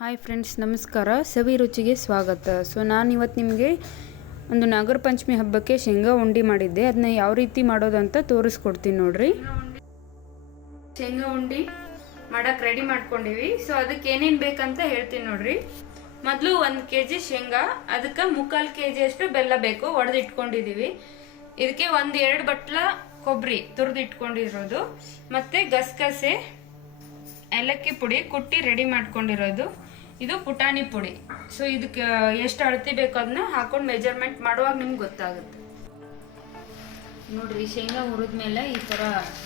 Hi friends, ನಮಸ್ಕಾರ. ಸವಿ ರುಚಿಗೆ ಸ್ವಾಗತ. ನಾನು ಇವತ್ತು ನಿಮಗೆ ಒಂದು ನಾಗರ ಪಂಚಮಿ ಹಬ್ಬಕ್ಕೆ ಶೇಂಗಾ ಉಂಡೆ ಮಾಡಿದ್ದೆ. ಅದನ್ನ ಯಾವ ರೀತಿ ಮಾಡೋದಂತ ತೋರಿಸ್ಕೊಡ್ತೀನಿ ನೋಡ್ರಿ. ಶೇಂಗಾ ಉಂಡೆ ಮಾಡಕ್ಕೆ ರೆಡಿ ಮಾಡ್ಕೊಂಡಿವಿ. ಅದಕ್ಕೆ ಏನೇನು ಬೇಕಂತ ಹೇಳ್ತೀನಿ ನೋಡ್ರಿ. ಮೊದಲು 1 kg ಶೇಂಗಾ, ಅದಕ್ಕೆ 3/4 kg ಅಷ್ಟು ಬೆಲ್ಲ ಬೇಕು, ಒಡೆದು ಇಟ್ಕೊಂಡಿದೀವಿ. ಇದಕ್ಕೆ 1-2 ಬಟ್ಲ ಕೊಬ್ಬರಿ ತುರಿದು ಇಟ್ಕೊಂಡಿರೋದು, ಮತ್ತೆ ಗಸಗಸೆ, ಏಲಕ್ಕಿ ಪುಡಿ ಕುಟ್ಟಿ ರೆಡಿ ಮಾಡ್ಕೊಂಡಿರೋದು, ಇದು ಪುಟಾಣಿ ಪುಡಿ. ಇದಕ್ಕೆ ಎಷ್ಟು ಅಳತಿ ಬೇಕು ಅದನ್ನ ಹಾಕೊಂಡು ಮೆಜರ್ಮೆಂಟ್ ಮಾಡುವಾಗ ನಿಮ್ಗೆ ಗೊತ್ತಾಗುತ್ತೆ ನೋಡ್ರಿ. ಶೇಂಗಾ ಹುರಿದ್ಮೇಲೆ ಈ ತರ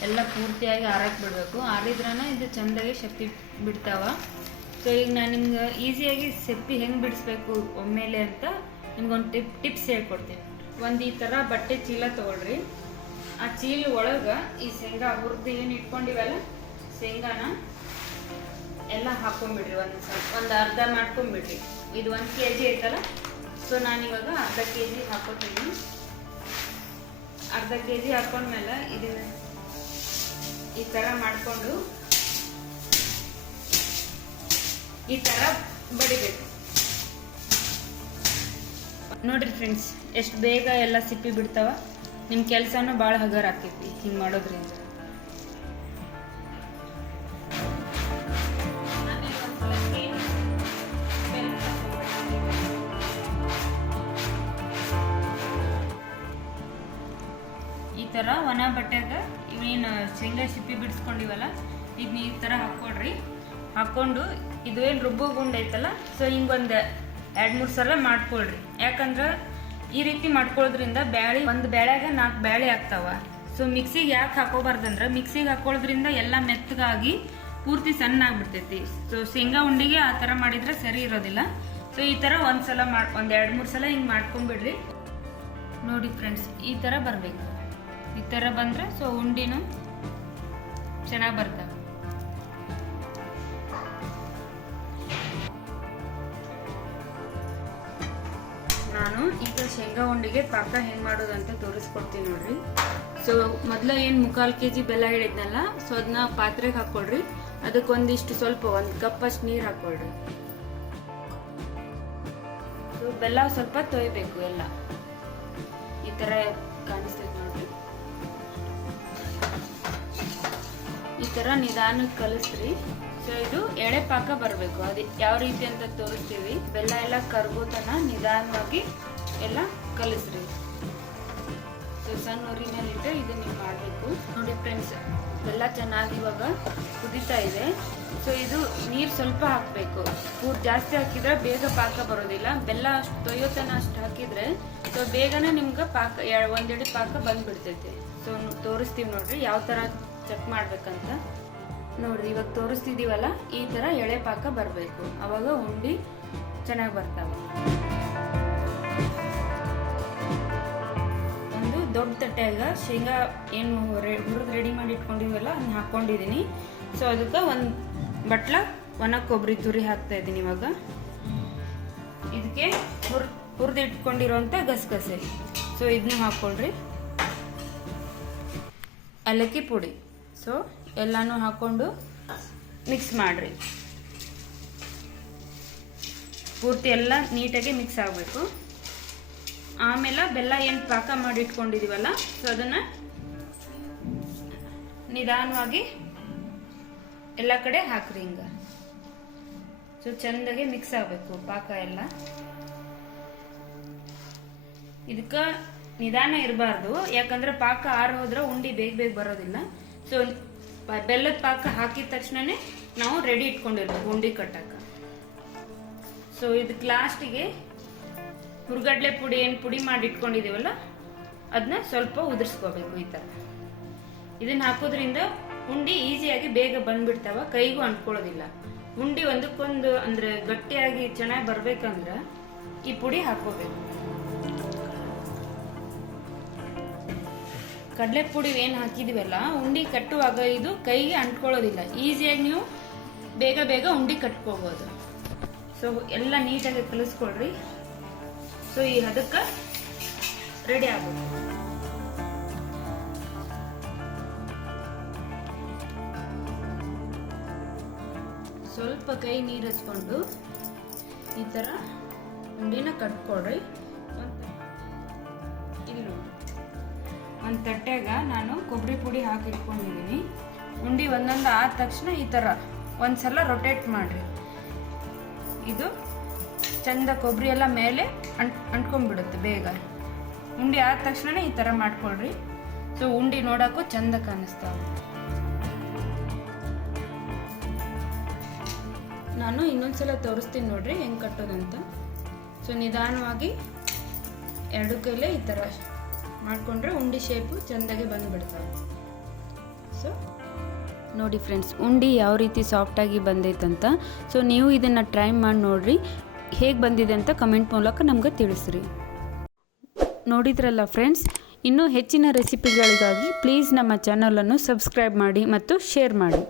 ಎಲ್ಲ ಪೂರ್ತಿಯಾಗಿ ಆರಕ್ಕೆ ಬಿಡಬೇಕು. ಆರಿದ್ರನ ಇದು ಚಂದಾಗಿ ಶಕ್ತಿ ಬಿಡ್ತಾವ. ಈಗ ನಾನು ನಿಮ್ಗೆ ಈಸಿಯಾಗಿ ಸೆಪ್ಪಿ ಹೆಂಗೆ ಬಿಡಿಸ್ಬೇಕು ಒಮ್ಮೆಲೆ ಅಂತ ನಿಮ್ಗೊಂದು ಟಿಪ್ಸ್ ಹೇಳ್ಕೊಡ್ತೀನಿ. ಈ ಥರ ಬಟ್ಟೆ ಚೀಲ ತಗೊಳ್ರಿ. ಆ ಚೀಲ ಒಳಗೆ ಈ ಶೇಂಗಾ ಹುರಿದು ಏನು ಇಟ್ಕೊಂಡಿವಲ್ಲ ಶೇಂಗಾನ ಎಲ್ಲ ಹಾಕೊಂಡ್ಬಿಡ್ರಿ. ಒಂದು ಅರ್ಧ ಮಾಡ್ಕೊಂಡ್ಬಿಡ್ರಿ. ಇದು 1 kg ಐತಲ್ಲ, ನಾನಿವಾಗ ಅರ್ಧ kg ಹಾಕೋತೀನಿ. ಅರ್ಧ kg ಹಾಕೊಂಡ್ಮೇಲೆ ಇದನ್ನ ಈ ಥರ ಮಾಡಿಕೊಂಡು ಈ ಥರ ಬಡಿಬೇಕು ನೋಡ್ರಿ ಫ್ರೆಂಡ್ಸ್. ಎಷ್ಟು ಬೇಗ ಎಲ್ಲ ಸಿಪ್ಪಿ ಬಿಡ್ತಾವ. ನಿಮ್ಮ ಕೆಲಸನೂ ಭಾಳ ಹಗರ ಆಕೈತಿ ಹಿಂಗೆ ಮಾಡೋದ್ರಿಂದ. ಈ ಥರ ಒಣ ಬಟ್ಟೆಗ ಇವೇನು ಶೇಂಗಾ ಸಿಪ್ಪಿ ಬಿಡಿಸ್ಕೊಂಡಿವಲ್ಲ ಇದನ್ನ ಈ ಥರ ಹಾಕ್ಕೊಡ್ರಿ. ಹಾಕ್ಕೊಂಡು ಇದು ಏನು ರುಬ್ಬೋ ಗುಂಡು ಐತಲ್ಲ, ಹಿಂಗೊಂದು 2-3 ಸಲ ಮಾಡ್ಕೊಳ್ರಿ. ಯಾಕಂದ್ರೆ ಈ ರೀತಿ ಮಾಡ್ಕೊಳ್ಳೋದ್ರಿಂದ ಒಂದು ಬ್ಯಾಳ್ಯಾಗ 4 ಬ್ಯಾಳೆ ಆಗ್ತಾವ. ಮಿಕ್ಸಿಗೆ ಯಾಕೆ ಹಾಕೋಬಾರ್ದಂದ್ರೆ, ಮಿಕ್ಸಿಗೆ ಹಾಕೊಳ್ಳೋದ್ರಿಂದ ಎಲ್ಲ ಮೆತ್ತಗಾಗಿ ಪೂರ್ತಿ ಸಣ್ಣ ಆಗ್ಬಿಡ್ತೈತಿ. ಶೇಂಗಾ ಉಂಡಿಗೆ ಆ ಥರ ಮಾಡಿದ್ರೆ ಸರಿ ಇರೋದಿಲ್ಲ. ಈ ಥರ ಒಂದು 2-3 ಸಲ ಹಿಂಗೆ ಮಾಡ್ಕೊಂಡ್ಬಿಡ್ರಿ. ನೋಡಿ ಫ್ರೆಂಡ್ಸ್, ಈ ಥರ ಬರಬೇಕು. ಈ ಥರ ಬಂದರೆ ಉಂಡಿನೂ ಚೆನ್ನಾಗಿ ಬರ್ತವೆ. ನಾನು ಈಗ ಶೇಂಗಾ ಉಂಡಿಗೆ ಪಾಕ ಹೆಂಗೆ ಮಾಡೋದು ಅಂತ ತೋರಿಸ್ಕೊಡ್ತೀನಿ ನೋಡ್ರಿ. ಮೊದಲು ಏನು 3/4 kg ಬೆಲ್ಲ ಹೇಳಿದ್ನಲ್ಲ, ಅದನ್ನ ಪಾತ್ರೆಗೆ ಹಾಕ್ಕೊಳ್ರಿ. ಅದಕ್ಕೊಂದಿಷ್ಟು ಸ್ವಲ್ಪ 1 ಕಪ್ ಅಷ್ಟು ನೀರು ಹಾಕ್ಕೊಳ್ರಿ. ಬೆಲ್ಲ ಸ್ವಲ್ಪ ತೊಯ್ಬೇಕು. ಎಲ್ಲ ಈ ಥರ ಕಾಣಿಸ್ತೈತೆ ನೋಡ್ರಿ. ಈ ಥರ ನಿಧಾನಕ್ಕೆ ಕಲಿಸ್ರಿ. ಇದು ಎಳೆ ಪಾಕ ಬರಬೇಕು. ಅದು ಯಾವ ರೀತಿ ಅಂತ ತೋರಿಸ್ತೀವಿ. ಬೆಲ್ಲ ಎಲ್ಲ ಕರ್ಗೋತನ ನಿಧಾನವಾಗಿ ಎಲ್ಲ ಕಲಿಸ್ರಿ. ಸಣ್ಣ ಉರಿ ಮೇಲೆ ಇಟ್ಟು ಇದು ನೀವು ಮಾಡಬೇಕು ನೋಡಿ ಫ್ರೆಂಡ್ಸ್. ಬೆಲ್ಲ ಚೆನ್ನಾಗಿ ಇವಾಗ ಕುದೀತಾ ಇದೆ. ಇದು ನೀರು ಸ್ವಲ್ಪ ಹಾಕಬೇಕು. ಜಾಸ್ತಿ ಹಾಕಿದ್ರೆ ಬೇಗ ಪಾಕ ಬರೋದಿಲ್ಲ. ಬೆಲ್ಲ ಅಷ್ಟು ತೊಯ್ಯೋತನ ಅಷ್ಟು ಹಾಕಿದ್ರೆ ಬೇಗನೆ ನಿಮ್ಗೆ ಪಾಕ 1 ಎಡೆ ಪಾಕ ಬಂದ್ಬಿಡ್ತೈತಿ. ತೋರಿಸ್ತೀವಿ ನೋಡ್ರಿ ಯಾವ ಥರ ಚೆಕ್ ಮಾಡ್ಬೇಕಂತ ನೋಡ್ರಿ. ಇವಾಗ ತೋರಿಸ್ತಿದೀವಲ್ಲ, ಈ ಥರ ಎಳೆ ಪಾಕ ಬರಬೇಕು. ಅವಾಗ ಉಂಡಿ ಚೆನ್ನಾಗಿ ಬರ್ತಾವೆ. ಒಂದು ದೊಡ್ಡ ತಟ್ಟೆಯಾಗ ಶೇಂಗಾ ಏನು ಹುರಿದು ರೆಡಿ ಮಾಡಿ ಇಟ್ಕೊಂಡಿವಲ್ಲ ಅದನ್ನ ಹಾಕ್ಕೊಂಡಿದ್ದೀನಿ. ಅದಕ್ಕೆ 1 ಬಟ್ಲ ಒಣ ಕೊಬ್ಬರಿ ತುರಿ ಹಾಕ್ತಾ ಇದ್ದೀನಿ. ಇವಾಗ ಇದಕ್ಕೆ ಹುರಿದು ಇಟ್ಕೊಂಡಿರೋಂಥ ಗಸಗಸೆ ಇದನ್ನ ಹಾಕ್ಕೊಳ್ರಿ. ಏಲಕ್ಕಿ ಪುಡಿ ಎಲ್ಲಾನು ಹಾಕೊಂಡು ಮಿಕ್ಸ್ ಮಾಡ್ರಿ. ಪೂರ್ತಿ ಎಲ್ಲ ನೀಟಾಗಿ ಮಿಕ್ಸ್ ಆಗಬೇಕು. ಆಮೇಲೆ ಬೆಲ್ಲ ಏನು ಪಾಕ ಮಾಡಿ ಇಟ್ಕೊಂಡಿದೀವಲ್ಲ ಅದನ್ನ ನಿಧಾನವಾಗಿ ಎಲ್ಲ ಕಡೆ ಹಾಕ್ರಿ. ಹಿಂಗ ಚಂದಾಗಿ ಮಿಕ್ಸ್ ಆಗಬೇಕು ಪಾಕ ಎಲ್ಲ. ಇದಕ್ಕ ನಿಧಾನ ಇರಬಾರ್ದು, ಯಾಕಂದ್ರೆ ಪಾಕ ಆರು ಹೋದ್ರೆ ಉಂಡಿ ಬೇಗ ಬರೋದಿಲ್ಲ. ಬೆಲ್ಲದ ಪಾಕ ಹಾಕಿದ ತಕ್ಷಣನೇ ನಾವು ರೆಡಿ ಇಟ್ಕೊಂಡಿರ್ಬೇಕು ಉಂಡಿ ಕಟ್ಟಕ. ಇದಕ್ಕೆ ಲಾಸ್ಟಿಗೆ ಹುರ್ಗಡ್ಲೆ ಪುಡಿ ಏನು ಪುಡಿ ಮಾಡಿ ಇಟ್ಕೊಂಡಿದೀವಲ್ಲ ಅದನ್ನ ಸ್ವಲ್ಪ ಉದುರಿಸ್ಕೋಬೇಕು. ಈ ಥರ ಇದನ್ನ ಹಾಕೋದ್ರಿಂದ ಉಂಡಿ ಈಸಿಯಾಗಿ ಬೇಗ ಬಂದ್ಬಿಡ್ತಾವ, ಕೈಗೂ ಅಂಟ್ಕೊಳ್ಳೋದಿಲ್ಲ. ಉಂಡಿ ಒಂದಕ್ಕೊಂದು ಅಂದ್ರೆ ಗಟ್ಟಿಯಾಗಿ ಚೆನ್ನಾಗಿ ಬರ್ಬೇಕಂದ್ರೆ ಈ ಪುಡಿ ಹಾಕೋಬೇಕು. ಕಡಲೆ ಪುಡಿ ಏನು ಹಾಕಿದಿವಲ್ಲ ಉಂಡಿ ಕಟ್ಟುವಾಗ ಇದು ಕೈಗೆ ಅಂಟ್ಕೊಳ್ಳೋದಿಲ್ಲ. ಈಸಿಯಾಗಿ ನೀವು ಬೇಗ ಉಂಡಿ ಕಟ್ಕೋಬಹುದು. ಎಲ್ಲ ನೀಟಾಗಿ ಕಲಿಸ್ಕೊಳ್ರಿ. ಈ ಹದಕ್ಕೆ ರೆಡಿ ಆಗೋದು. ಸ್ವಲ್ಪ ಕೈ ನೀರು ಹಚ್ಕೊಂಡು ಈ ಥರ ಉಂಡಿನ ಕಟ್ಕೊಡ್ರಿ. ಇಲ್ಲಿ ನೋಡಿ, ಒಂದು ತಟ್ಟೆಗ ನಾನು ಕೊಬ್ಬರಿ ಪುಡಿ ಹಾಕಿ ಇಟ್ಕೊಂಡಿದ್ದೀನಿ. ಉಂಡಿ ಒಂದೊಂದು ಆದ ತಕ್ಷಣ ಈ ಥರ ಒಂದ್ಸಲ ರೊಟೇಟ್ ಮಾಡಿರಿ. ಇದು ಚಂದ ಕೊಬ್ಬರಿ ಎಲ್ಲ ಮೇಲೆ ಅಂಟ್ಕೊಂಡ್ಬಿಡುತ್ತೆ ಬೇಗ. ಉಂಡಿ ಆದ ತಕ್ಷಣ ಈ ಥರ ಮಾಡ್ಕೊಳ್ರಿ. ಸೊ ಉಂಡಿ ನೋಡೋಕ್ಕೂ ಚಂದ ಕಾಣಿಸ್ತಾವೆ. ನಾನು ಇನ್ನೊಂದ್ಸಲ ತೋರಿಸ್ತೀನಿ ನೋಡ್ರಿ ಹೆಂಗೆ ಕಟ್ಟೋದಂತ. ಸೊ ನಿಧಾನವಾಗಿ ಎರಡು ಕೈಲೇ ಈ ಥರ ಮಾಡಿಕೊಂಡ್ರೆ ಉಂಡಿ ಶೇಪು ಚೆಂದಾಗಿ ಬಂದುಬಿಡ್ತಾವೆ. ಸೊ ನೋಡಿ ಫ್ರೆಂಡ್ಸ್, ಉಂಡಿ ಯಾವ ರೀತಿ ಸಾಫ್ಟಾಗಿ ಬಂದೈತಂತ. ಸೊ ನೀವು ಇದನ್ನು ಟ್ರೈ ಮಾಡಿ ನೋಡಿರಿ, ಹೇಗೆ ಬಂದಿದೆ ಅಂತ ಕಮೆಂಟ್ ಮೂಲಕ ನಮ್ಗೆ ತಿಳಿಸ್ರಿ. ನೋಡಿದ್ರಲ್ಲ ಫ್ರೆಂಡ್ಸ್, ಇನ್ನೂ ಹೆಚ್ಚಿನ ರೆಸಿಪಿಗಳಿಗಾಗಿ ಪ್ಲೀಸ್ ನಮ್ಮ ಚಾನಲನ್ನು ಸಬ್ಸ್ಕ್ರೈಬ್ ಮಾಡಿ ಮತ್ತು ಶೇರ್ ಮಾಡಿ.